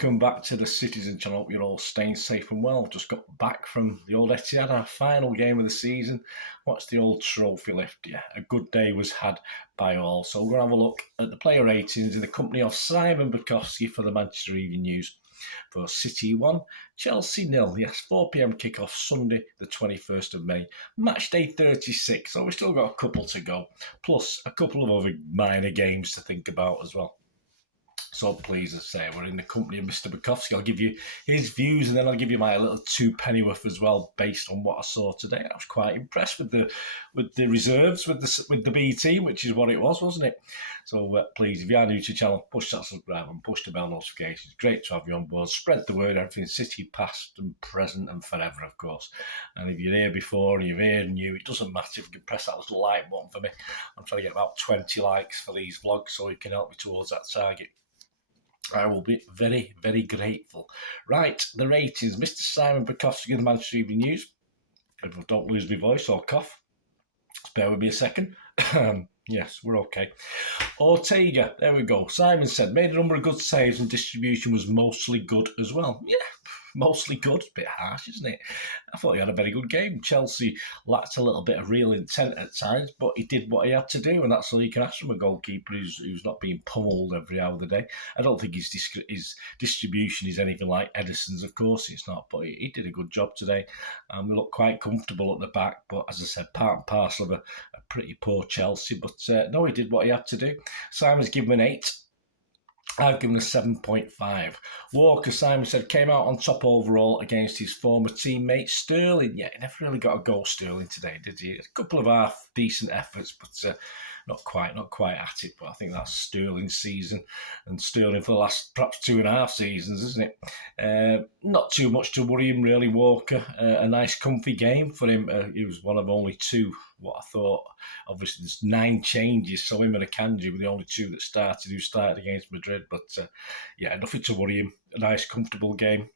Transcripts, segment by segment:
welcome back to the Citizen channel. Hope you're all staying safe and well. Just got back from the old Etihad, our final game of the season. Watched the old trophy lift. Yeah, a good day was had by all. So we're going to have a look at the player ratings in the company of Simon Bajkowski for the Manchester Evening News. For City 1, Chelsea 0. Yes, 4 p.m. kickoff Sunday, the 21st of May. Match day 36, so we've still got a couple to go. Plus a couple of other minor games to think about as well. So pleased to say we're in the company of Mr. Bajkowski. I'll give you his views and then I'll give you my little two-pennyworth as well based on what I saw today. I was quite impressed with the reserves, with the B team, which is what it was, wasn't it? So please, if you are new to the channel, push that subscribe and push the bell notifications. Great to have you on board. Spread the word, everything City past and present and forever, of course. And if you're here before and you're here new, it doesn't matter if you can press that little like button for me. I'm trying to get about 20 likes for these vlogs so you can help me towards that target. I will be very, very grateful. Right, the ratings. Mr. Simon Bajkowski of the Manchester Evening News. If I don't lose my voice or cough, bear with me a second. Yes, we're okay. Ortega, there we go. Simon said, made a number of good saves and distribution was mostly good as well. Yeah, mostly good. A bit harsh, isn't it? I thought he had a very good game. Chelsea lacked a little bit of real intent at times, but he did what he had to do, and that's all you can ask from a goalkeeper who's not being pummeled every hour of the day. I don't think his distribution is anything like Edison's, of course it's not, but he did a good job today. We looked quite comfortable at the back, but as I said, part and parcel of a pretty poor Chelsea. But no, he did what he had to do. Simon's given him an 8. I've given a 7.5. Walker, Simon said, came out on top overall against his former teammate Sterling. Yeah, he never really got a goal, Sterling, today, did he? A couple of half-decent efforts, but not quite at it. But I think that's Sterling's season, and Sterling for the last perhaps 2.5 seasons, isn't it? Not too much to worry him, really, Walker. A nice, comfy game for him. He was one of only 2, what I thought. Obviously, there's 9 changes, so him and Akanji were the only 2 that started, who started against Madrid. But yeah, nothing to worry him. A nice, comfortable game.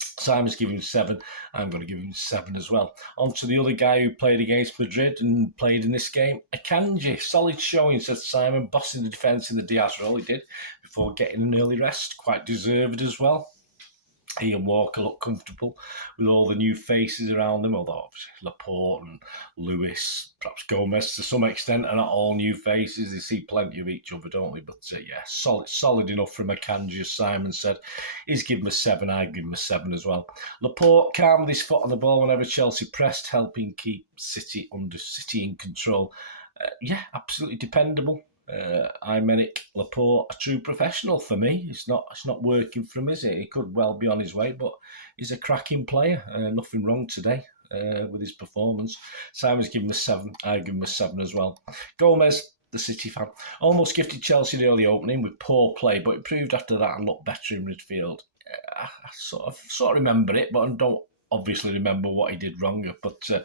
Simon's giving him 7. I'm going to give him 7 as well. On to the other guy who played against Madrid and played in this game, Akanji. Solid showing, said Simon, bossing the defence in the Diaz role. He did before getting an early rest. Quite deserved as well. He and Walker look comfortable with all the new faces around them, although obviously Laporte and Lewis, perhaps Gomez to some extent, are not all new faces. They see plenty of each other, don't they? But yeah, solid enough from Akanji, as Simon said. He's given him a 7, I'd give him a 7 as well. Laporte calmed his foot on the ball whenever Chelsea pressed, helping keep City in control. Yeah, absolutely dependable. M.E.N, Laporte, a true professional for me. It's not working for him, is it? He could well be on his way, but he's a cracking player. Nothing wrong today with his performance. Simon's given him a 7. I give him a 7 as well. Gomez, the City fan, almost gifted Chelsea the early opening with poor play, but improved after that and looked better in midfield. I sort of remember it, but I don't obviously remember what he did wrong, but I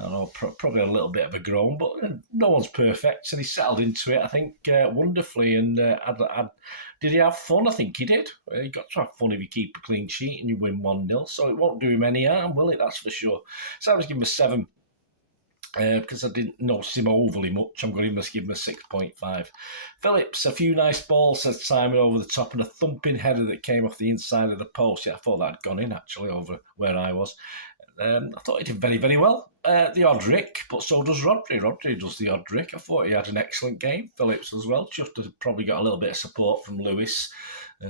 don't know, probably a little bit of a groan, but no one's perfect, and he settled into it, I think, wonderfully, and did he have fun? I think he did. You got to have fun if you keep a clean sheet and you win 1-0, so it won't do him any harm, will it? That's for sure. So I was giving him a 7. Because I didn't notice him overly much, I'm going to give him a 6.5. Phillips, a few nice balls, said Simon, over the top, and a thumping header that came off the inside of the post. Yeah, I thought that had gone in, actually, over where I was. I thought he did very, very well. The odd Rick, but so does Rodri. Rodri does the odd Rick. I thought he had an excellent game. Phillips as well. Just probably got a little bit of support from Lewis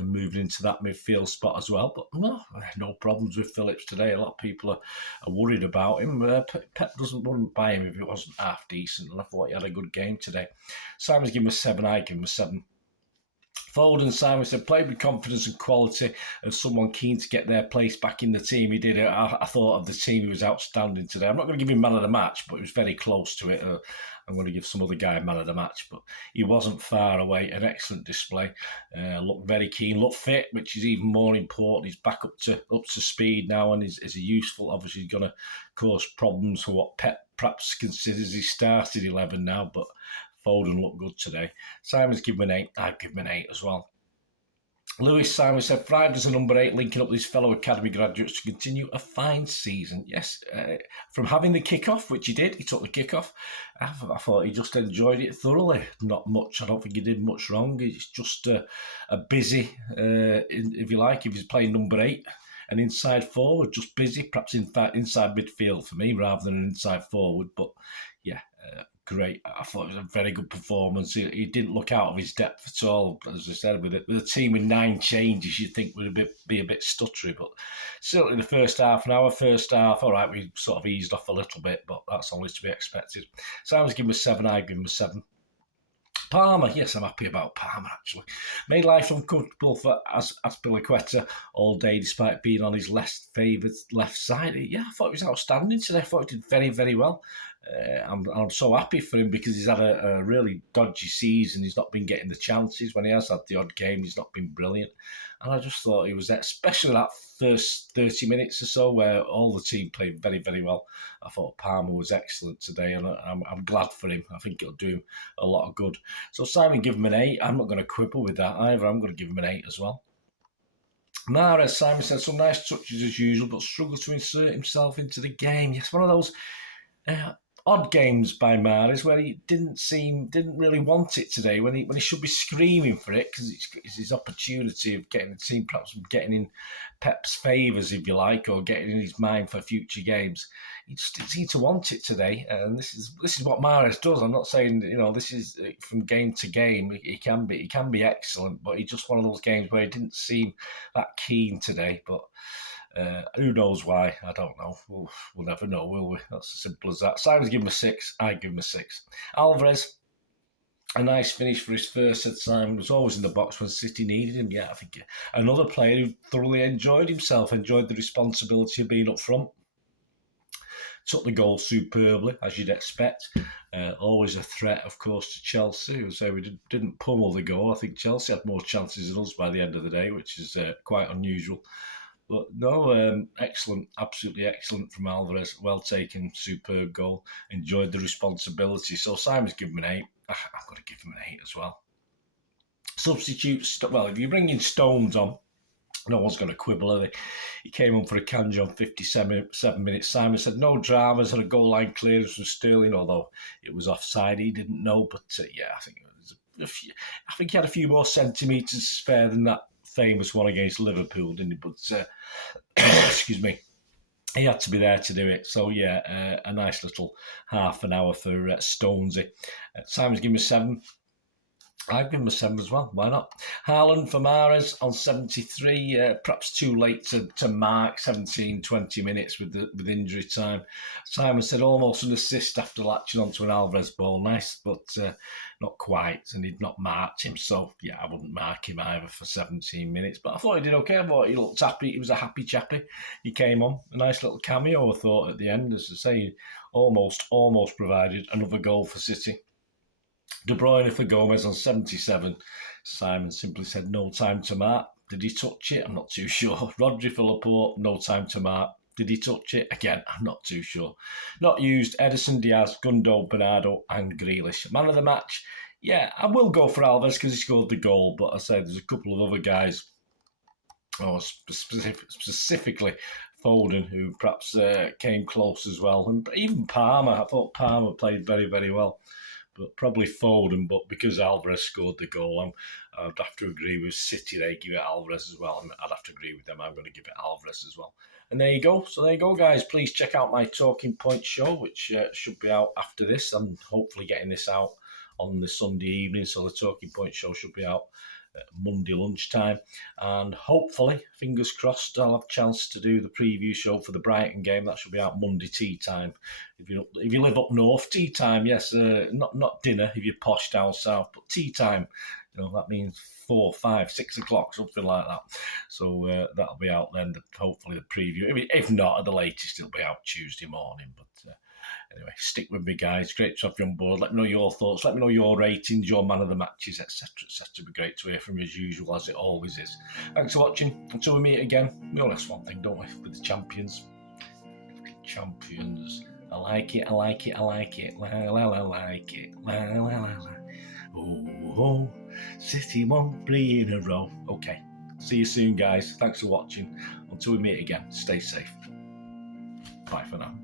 moving into that midfield spot as well. But no problems with Phillips today. A lot of people are worried about him. Pep wouldn't buy him if it wasn't half decent, and I thought he had a good game today. Simon's given him a 7. I give him a 7. Foden, Simon said, played with confidence and quality of someone keen to get their place back in the team. He did it. I thought of the team, he was outstanding today. I'm not going to give him man of the match, but he was very close to it. I'm going to give some other guy man of the match, but he wasn't far away. An excellent display. Looked very keen, looked fit, which is even more important. He's back up to speed now, and is a useful. Obviously, he's going to cause problems for what Pep perhaps considers his started 11 now, but Foden looked good today. Simon's given him an 8. I'd give him an 8 as well. Lewis Simon said, thrived as a number 8, linking up with his fellow academy graduates to continue a fine season. Yes, from having the kick-off, which he did, he took the kick-off. I thought he just enjoyed it thoroughly. Not much. I don't think he did much wrong. It's just a busy, if you like, if he's playing number 8, an inside forward, just busy, perhaps inside midfield for me rather than an inside forward. But yeah, great. I thought it was a very good performance. He didn't look out of his depth at all. As I said, with a team with 9 changes, you'd think would be a bit stuttery. But certainly the first half, all right, we sort of eased off a little bit, but that's always to be expected. So I was giving him a 7, I give him a 7. Palmer, yes, I'm happy about Palmer actually. Made life uncomfortable for Azpilicueta all day despite being on his less favoured left side. Yeah, I thought he was outstanding today. I thought he did very, very well. I'm so happy for him because he's had a really dodgy season. He's not been getting the chances. When he has had the odd game, he's not been brilliant. And I just thought he was, especially that first 30 minutes or so where all the team played very, very well. I thought Palmer was excellent today, and I'm glad for him. I think it'll do him a lot of good. So Simon, give him an 8. I'm not going to quibble with that either. I'm going to give him an 8 as well. Mahrez, Simon said, some nice touches as usual, but struggled to insert himself into the game. Yes, one of those odd games by Mahrez where he didn't really want it today, when he should be screaming for it, because it's his opportunity of getting the team, perhaps getting in Pep's favours, if you like, or getting in his mind for future games. He just didn't seem to want it today, and this is what Mahrez does. I'm not saying this is from game to game. He can be excellent, but he's just one of those games where he didn't seem that keen today. But who knows why? I don't know. We'll never know, will we? That's as simple as that. Simon's give him a 6. I give him a 6. Alvarez, a nice finish for his first, said Simon. Was always in the box when City needed him. Yeah, I think another player who thoroughly enjoyed himself, enjoyed the responsibility of being up front. Took the goal superbly, as you'd expect. Always a threat, of course, to Chelsea. So we didn't pummel the goal. I think Chelsea had more chances than us by the end of the day, which is quite unusual. But no, excellent, absolutely excellent from Alvarez. Well taken, superb goal. Enjoyed the responsibility. So Simon's given him an 8. I've got to give him an 8 as well. Substitutes, well, if you bring in Stones on, no one's going to quibble, are they? He came on for a Kanji on 57 minutes. Simon said no dramas, had a goal line clearance from Sterling, although it was offside. He didn't know, but yeah, I think he had a few more centimetres spare than that famous one against Liverpool, didn't he? But excuse me, he had to be there to do it. So yeah, a nice little half an hour for Stonesy. Simon's given me 7. I've given him a 7 as well. Why not? Haaland for Mahrez on 73. Perhaps too late to mark 17, 20 minutes with injury time. Simon said almost an assist after latching onto an Alvarez ball. Nice, but not quite. And he'd not marked him. So, yeah, I wouldn't mark him either for 17 minutes. But I thought he did okay. I thought he looked happy. He was a happy chappy. He came on. A nice little cameo, I thought, at the end. As I say, almost provided another goal for City. De Bruyne for Gomez on 77. Simon simply said no time to mark. Did he touch it? I'm not too sure. Rodri for Laporte, no time to mark. Did he touch it? Again, I'm not too sure. Not used, Ederson, Diaz, Gundo, Bernardo and Grealish. Man of the match, yeah, I will go for Alves because he scored the goal, but I said there's a couple of other guys, specifically Foden, who perhaps came close as well. And even Palmer, I thought Palmer played very, very well. But probably Foden, but because Alvarez scored the goal, I'd have to agree with City. They give it Alvarez as well. I'd have to agree with them. I'm going to give it Alvarez as well. And there you go. So there you go, guys. Please check out my Talking Point show, which should be out after this. I'm hopefully getting this out on the Sunday evening. So the Talking Point show should be out Monday lunchtime, and hopefully, fingers crossed, I'll have a chance to do the preview show for the Brighton game. That should be out Monday tea time. If you live up north, tea time, yes, not dinner if you're posh down south, but tea time. That means 4, 5, 6 o'clock, something like that. So that'll be out then. Hopefully, the preview. If not, at the latest, it'll be out Tuesday morning. But anyway, stick with me, guys. Great to have you on board. Let me know your thoughts. Let me know your ratings, your man of the matches, etc., etc. It'd be great to hear from you as usual, as it always is. Thanks for watching. Until we meet again, we only have one thing, don't we? With the champions. Champions. I like it. I like it. I like it. La la la, like it. La la la la. Oh, City won 3 in a row. Okay. See you soon, guys. Thanks for watching. Until we meet again, stay safe. Bye for now.